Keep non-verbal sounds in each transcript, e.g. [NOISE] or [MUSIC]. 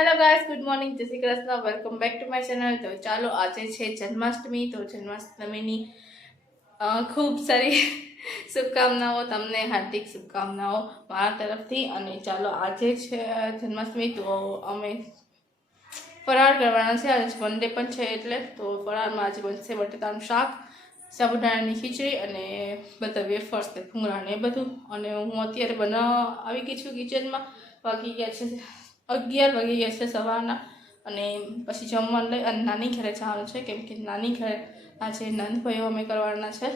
Hello guys good morning જય Shri Krishna. Welcome back to my channel તો ચાલો, આજે છે જન્માષ્ટમી. તો જન્માષ્ટમીની ખૂબ સારી [LAUGHS] શુભકામનાઓ, તમને હાર્દિક શુભકામનાઓ મારા તરફથી. અને ચાલો, આજે છે જન્માષ્ટમી, તો અમે ફરાળ કરવાના છે. આજે વન ડે પણ છે એટલે, તો ફરાળમાં આજે બનશે બટેટાનું શાક, સાબુદાણાની ખીચડી અને બધા વેફર્સ ને ભૂંગળા ને બધું. અને હું અત્યારે બનાવવા આવી ગઈ છું કિચનમાં બાકી ગયા છે અગિયાર વાગી ગયા છે સવારના અને પછી જમવાનું લઈ અને નાની ઘરે જવાનું છે કેમ કે નાની ઘરે આજે નંદભાઈઓ અમે કરવાના છે.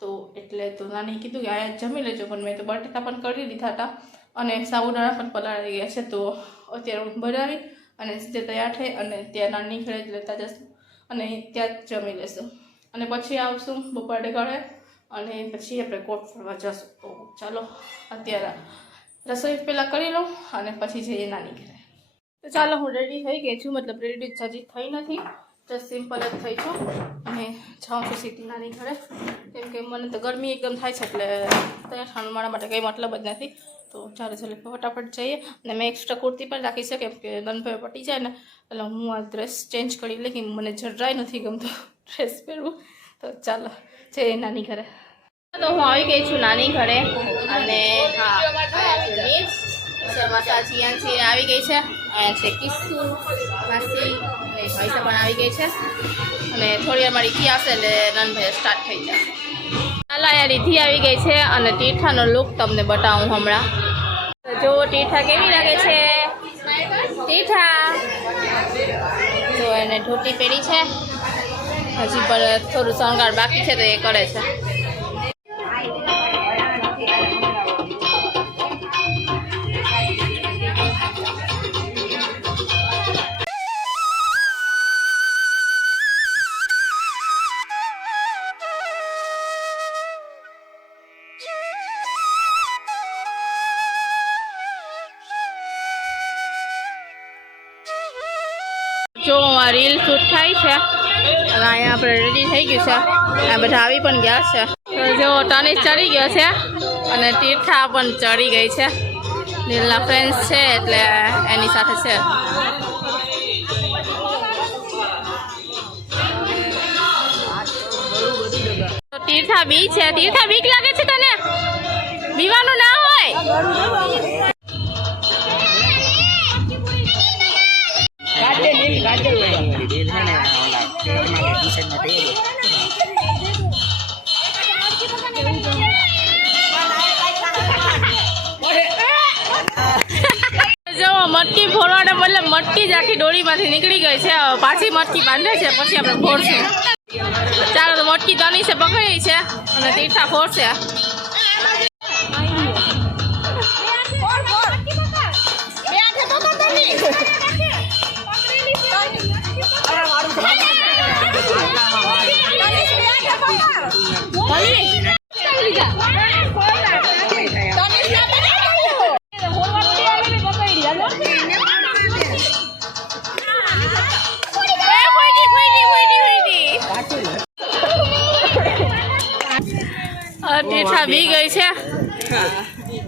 તો એટલે તો નાની કીધું કે આ જમી લેજો પણ મેં તો બટેટા પણ કરી દીધા હતા અને સાબુદાણા પણ પલાળી ગયા છે. તો અત્યારે હું બનાવી અને સીધે તૈયાર થઈ અને ત્યાં નાની ઘરે જ લેતા જશું અને ત્યાં જ જમી લેશું. અને પછી આવશું બપોરે ઘરે અને પછી આપણે કોટ ફરવા જશું. તો ચાલો, અત્યારે રસોઈ પહેલાં કરી લઉં અને પછી જઈએ નાની ઘરે. તો ચાલો હું રેડી થઈ ગઈ છું. મતલબ રેડી હજી થઈ નથી. જસ્ટ સિમ્પલ જ થઈ છું. અને જાઉં છું સીધી નાની ઘરે. કેમ કે મને તો ગરમી એકદમ થાય છે એટલે તૈયાર થવાનું મારા માટે કંઈ મતલબ જ નથી. તો ચાલો ચાલો ફટાફટ જઈએ. અને મેં એક્સ્ટ્રા કુર્તી પણ રાખી છે, કેમ કે દનભાઈ પટી જાય ને, એટલે હું આ ડ્રેસ ચેન્જ કરી લઈ મને જરાય નથી ગમતો ડ્રેસ પહેરવું. તો ચાલો જઈએ નાની ઘરે. તો હું આવી ગઈ છું નાની ઘરે. અને હા માસાજી આંસી આવી ગઈ છે. અહીંયા છે કિસ્સુ માસી પણ આવી ગઈ છે. અને થોડી વાર મારી રિધિ આવશે એટલે નનભાઈ સ્ટાર્ટ થઈ જશે. ચાલો અહીંયા રીધી આવી ગઈ છે અને ટીઠાનો લુક તમને બતાવું હમણાં. જો ટીઠા કેવી લાગે છે? ટીઠા. જો એને ધોતી પહેરી છે. હજી પણ થોડું શણગાર બાકી છે તો એ કરે છે. રીલ શૂટ થાય છે. અને અહીંયા આપણે રેડી થઈ ગયું છે. આ બધા આવી પણ ગયા છે. જો તનિષ ચડી ગયો છે અને તીર્થા પણ ચડી ગઈ છે. નીલના ફ્રેન્ડ્સ છે એટલે એની સાથે છે. તીર્થા બી છે. તીર્થા બીક લાગે છે તને? બીવાનું ના હોય? મટકી ફોડવાને બદલે મટકી જ આખી ડોળીમાંથી નીકળી ગઈ છે. પાછી મટકી બાંધે છે, પછી આપણે ફોડશું. ચાલો, તો મટકી તની છે, પકડી છે અને તીઠા ફોડશે. તીઠા બી ગઈ છે.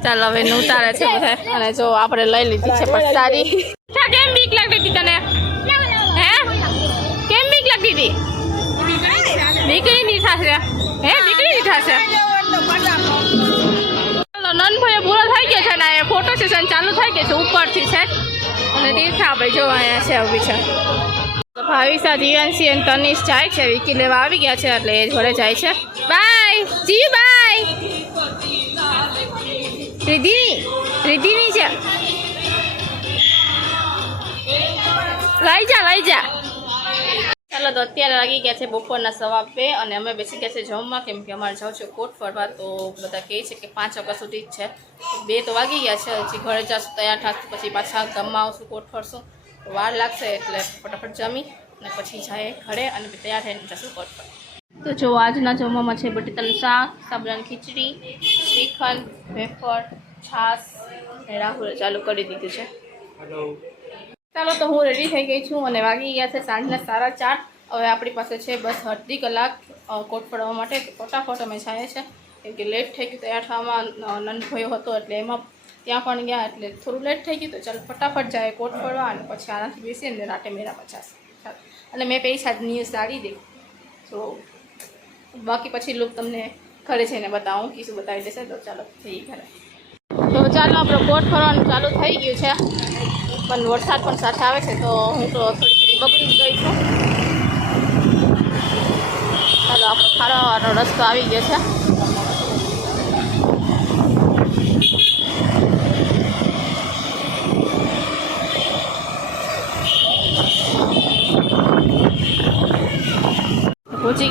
ચાલો, હવે ઉતારે છે બધા. અને જો, આપણે લઈ લીધી છે તીઠા કેમ બીક લાગતી હતી તને? હે? કેમ બીક લાગતી હતી? દીકરી ની થશે હે દીકરી ની થશે ચાલો નનભાઈ પૂરો થઈ ગયો છે ને ફોટો સેશન ચાલુ થઈ ગયો છે, ઉપરથી છે અને તીર્થા આપણે જો અહીંયા છે ઊભી છે. તો ભાવિસા જીવનસી અને તનિષ જાય છે. વિકી લેવા આવી ગયા છે એટલે એ જોડે જાય છે. બાય! G by! રિધિની રિધિની છે. લઈ જા લઈ જા. ચાલો, તો અત્યારે લાગી ગયા છે બપોરના સવા બે અને અમે બેસી ગયા છે જમવા. કેમ કે અમારે જાઉં છે કોટ ફરવા, તો બધા કહે છે કે પાંચ વાગ્યા સુધી જ છે. બે તો વાગી ગયા છે, હજી ઘરે જશું, તૈયાર થશું, પછી પાછા ગામમાં આવશું, કોટ ફરશું. વાર લાગશે એટલે ફટાફટ જમી અને પછી જાય ઘરે અને તૈયાર થઈને જશું કોર્ટ પર. તો જો આજના જમવામાં છે બટેટાનું શાક સાબરાની ખીચડી શ્રીખંડ વેફર છાશ અને રાહુલ ચાલુ કરી દીધું છે. ચાલો તો હું રેડી થઈ ગઈ છું અને વાગી ગયા છે સાંજના સારા ચાર. હવે આપણી પાસે છે બસ અડધી કલાક કોટ ફરવા માટે. ફટાફટ અમે જાય છે કેમ કે લેટ થઈ ગયું તૈયાર થવામાં નંદ થયો હતો એટલે એમાં ત્યાં પણ ગયા એટલે થોડું લેટ થઈ ગયું તો ચાલો ફટાફટ જાય કોટ ફરવા અને પછી આનાથી બેસી અને રાતે મેરા પચાસ. અને મેં પૈસા ન્યૂઝ સાડી દે. તો બાકી પછી લુક તમને ઘરે જઈને બતાવું કે શું બતાવી દેશે. તો ચાલો થઈ ઘરે. તો ચાલો, આપણો કોટ ફરવાનું ચાલુ થઈ ગયું છે. પણ વરસાદ પણ સાથે આવે છે, તો હું તો થોડી થોડી બગડી ગઈ છું. ચાલો, આપણો ખારાવાળો રસ્તો આવી ગયો છે.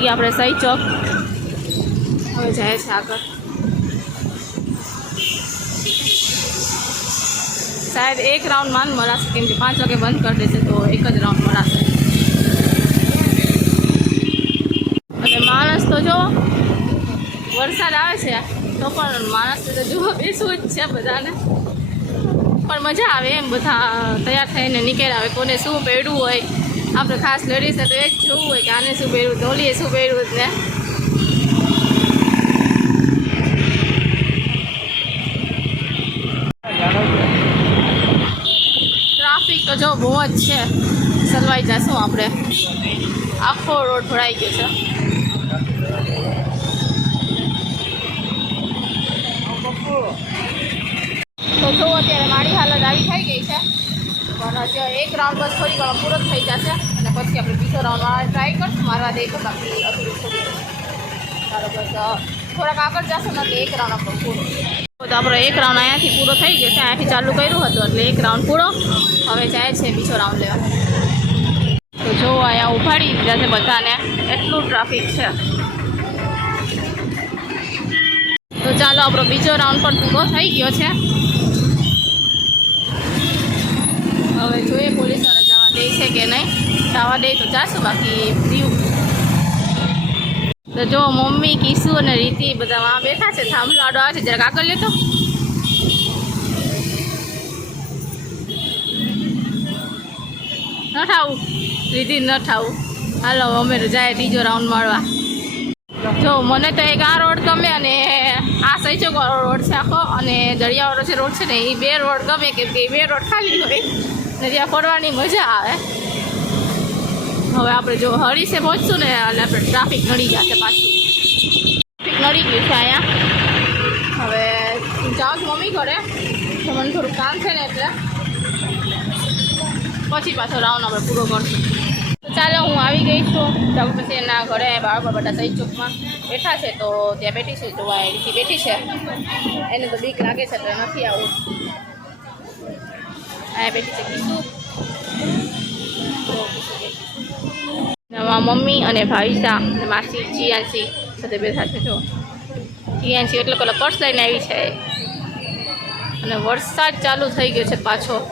ગયા આપણે સહી ચોક. હવે જાય છે આગળ. શાયદ એક રાઉન્ડ માન મળાશે. કેમ કે પાંચ વાગે બંધ કરી દેશે તો એક જ રાઉન્ડ મળાશે. અને માણસ તો જો, વરસાદ આવે છે, તો પણ માણસ તો જુઓ બેસવું જ છે બધાને. પણ મજા આવે એમ બધા તૈયાર થઈને નીકળ્યા આવે કોને શું પહેરવું હોય આપણે ખાસ લેડીઝને તો એ જ જોવું હોય કે આને શું પહેરવું ધોલીએ શું પહેરવું ને ટ્રાફિક તો જો બહુ જ છે. સલવાઈ જશું આપણે. આખો રોડ ભરાઈ ગયો છે. તો જો અત્યારે મારી હાલત આવી થઈ ગઈ છે. હજી એક રાઉન્ડ બસ થોડી ઘણો પૂરો થઈ જશે. અને પછી આપણે બીજો રાઉન્ડ મારવા ટ્રાય કરશું. મારવા દે તો બાકી અધૂરું થોડી ચાલો થોડાક આગળ જશે ને એક રાઉન્ડ આપણો પૂરો. તો આપણો એક રાઉન્ડ અહીંયાથી પૂરો થઈ ગયો છે. અહીંયાથી ચાલુ કર્યું હતું, એટલે એક રાઉન્ડ પૂરો. હવે જાય છે બીજો રાઉન્ડ લેવા તો જો, અહીંયા ઉભાડી દીધા છે બધાને. એટલું ટ્રાફિક છે. તો ચાલો, આપણો બીજો રાઉન્ડ પણ પૂરો થઈ ગયો છે. હવે જોઈએ પોલીસવાળા જવા દે છે કે નહીં. જવા દે તો જાશું બાકી દીવું તો જો મમ્મી કિસુ અને રીતિ બધા વાં બેઠા છે. થાંભલો આડો આવે છે, જરાક આગળ લેતો ન ઠાવું રીતિ ન ઠાવું હાલો, અમે જાય ત્રીજો રાઉન્ડ મળવા. જો, મને તો એક આ રોડ ગમે અને આ સૈચોક રોડ છે આખો અને દરિયાવાળો જે રોડ છે ને, એ બે રોડ ગમે કેમ કે એ બે રોડ ખાલી હોય. ને ત્યાં ફરવાની મજા આવે. હવે આપણે જો હરીસે પહોંચશું ને એટલે આપણે ટ્રાફિક નડી જશે પાછું. ટ્રાફિક નડી ગયું છે અહીંયા. હવે જાઉં છું મમ્મી ઘરે. મને થોડું કામ છે ને એટલે. પછી પાછો રાઉન્ડ આપણે પૂરો કરશું. ચાલો, હું આવી ગઈ છું. તો પછી એના ઘરે બાળકો બધા સહી ચોકમાં બેઠા છે તો ત્યાં બેઠી છું, જોવા એથી બેઠી છે. એને તો બીક લાગે છે તો નથી આવું. અહીંયા બેઠી છે કીધું નવા મમ્મી અને ભાઈસા અને માસી જીયાનસી સાથે બેઠા છે, જો. જીયાનસી એટલો કલો પર્સ લઈને આવી છે. અને વરસાદ ચાલુ થઈ ગયો છે પાછો.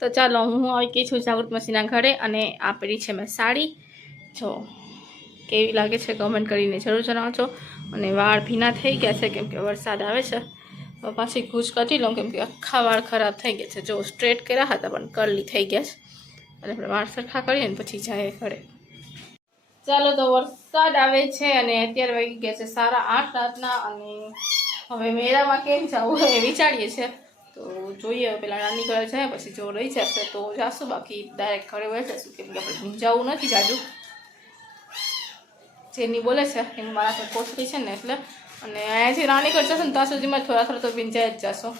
તો ચાલો, હું આવી ગઈ છું જાગૃત મસીના ઘરે અને આ પેલી છે મેં સાડી. જો, કેવી લાગે છે કમેન્ટ કરીને જરૂર જણાવજો. અને વાળ ભીના થઈ ગયા છે, કેમ કે વરસાદ આવે છે. પાછી ગૂંચ કાઢી લઉં કેમ કે આખા વાળ ખરાબ થઈ ગયા છે. જો સ્ટ્રેટ કર્યા હતા પણ કરલી થઈ ગયા છે. અને આપણે વાળ સરખા કરીએ ને પછી જાય ઘરે. ચાલો તો વરસાદ આવે છે અને અત્યારે વાગી ગયા છે સારા આઠ રાતના અને હવે મેળામાં કેમ જવું એ વિચારીએ છીએ તો જોઈએ પેલા નાની ઘરે જાય, પછી જો રહી જશે તો જાશું. બાકી ડાયરેક્ટ ઘરે વહી જશું કેમ કે આપણે જવું નથી જાજુ. જેની બોલે છે એની મારા પર છે ને એટલે અને અહીંયાથી રાણી ઘર જશે ને ત્યાં સુધીમાં થોડા થોડા તો ભીંજાઈ જ જશો.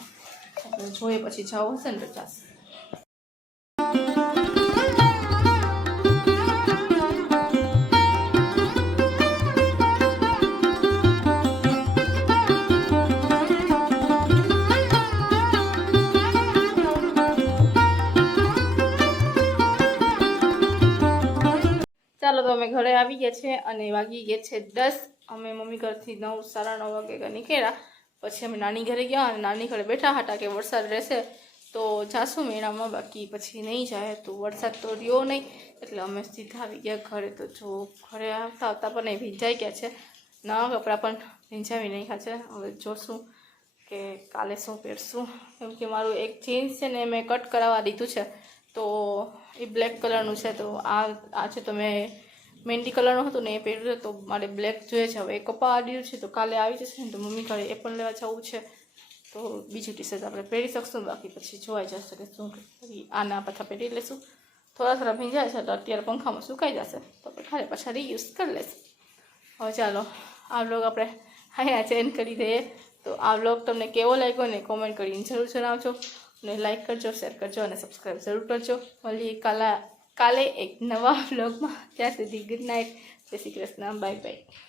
એટલે જોઈએ પછી જવું હશે ને તો જશે. ચાલો તો અમે ઘરે આવી ગયા છે અને વાગી ગયા છે દસ અમે મમ્મી ઘરથી નવ, સાડા નવ વાગે નીકળ્યા. પછી અમે નાની ઘરે ગયા અને નાની ઘરે બેઠા હતા કે વરસાદ રહેશે તો જાશું મેળામાં, બાકી પછી નહીં જાય તો વરસાદ તો રહ્યો નહીં. એટલે અમે સીધા આવી ગયા ઘરે. તો જો ઘરે આવતા આવતા પણ ભીંજાઈ ગયા છે. નવા કપડાં પણ ભીંજાવી નાખ્યા છે. હવે જોશું કે કાલે શું પહેરશું. કેમ કે મારું એક જીન્સ છે ને મેં કટ કરાવવા દીધું છે. તો એ બ્લેક કલરનું છે. તો આ આ છે તો મેં મહેંદી કલરનું હતું ને એ પહેર્યું તો મારે બ્લેક જોઈએ છે. હવે એ દીધું છે, તો કાલે આવી જશે ને તો મમ્મી ઘરે એ પણ લેવા જવું છે. તો બીજું ટી શર્ટ આપણે પહેરી શકશું, બાકી પછી જોવાઈ જશે કે શું આના પાછા પહેરી લઈશું થોડા થોડા ભીંજાય છે, તો અત્યારે પંખામાં સુકાઈ જશે. તો આપણે ખાલી પાછા રીયુઝ કરી લેશું. હવે ચાલો, આ બ્લોગ આપણે અહીંયા ચેન્જ કરી દઈએ. તો આ બ્લોગ તમને કેવો લાગ્યો ને કોમેન્ટ કરીને જરૂર જણાવજો. અને લાઈક કરજો શેર કરજો અને સબસ્ક્રાઈબ જરૂર કરજો. મળીએ કાલા કાલે એક નવા [LAUGHS] બ્લોગમાં ત્યાં સુધી ગુડ નાઇટ જય શ્રી કૃષ્ણ. Bye bye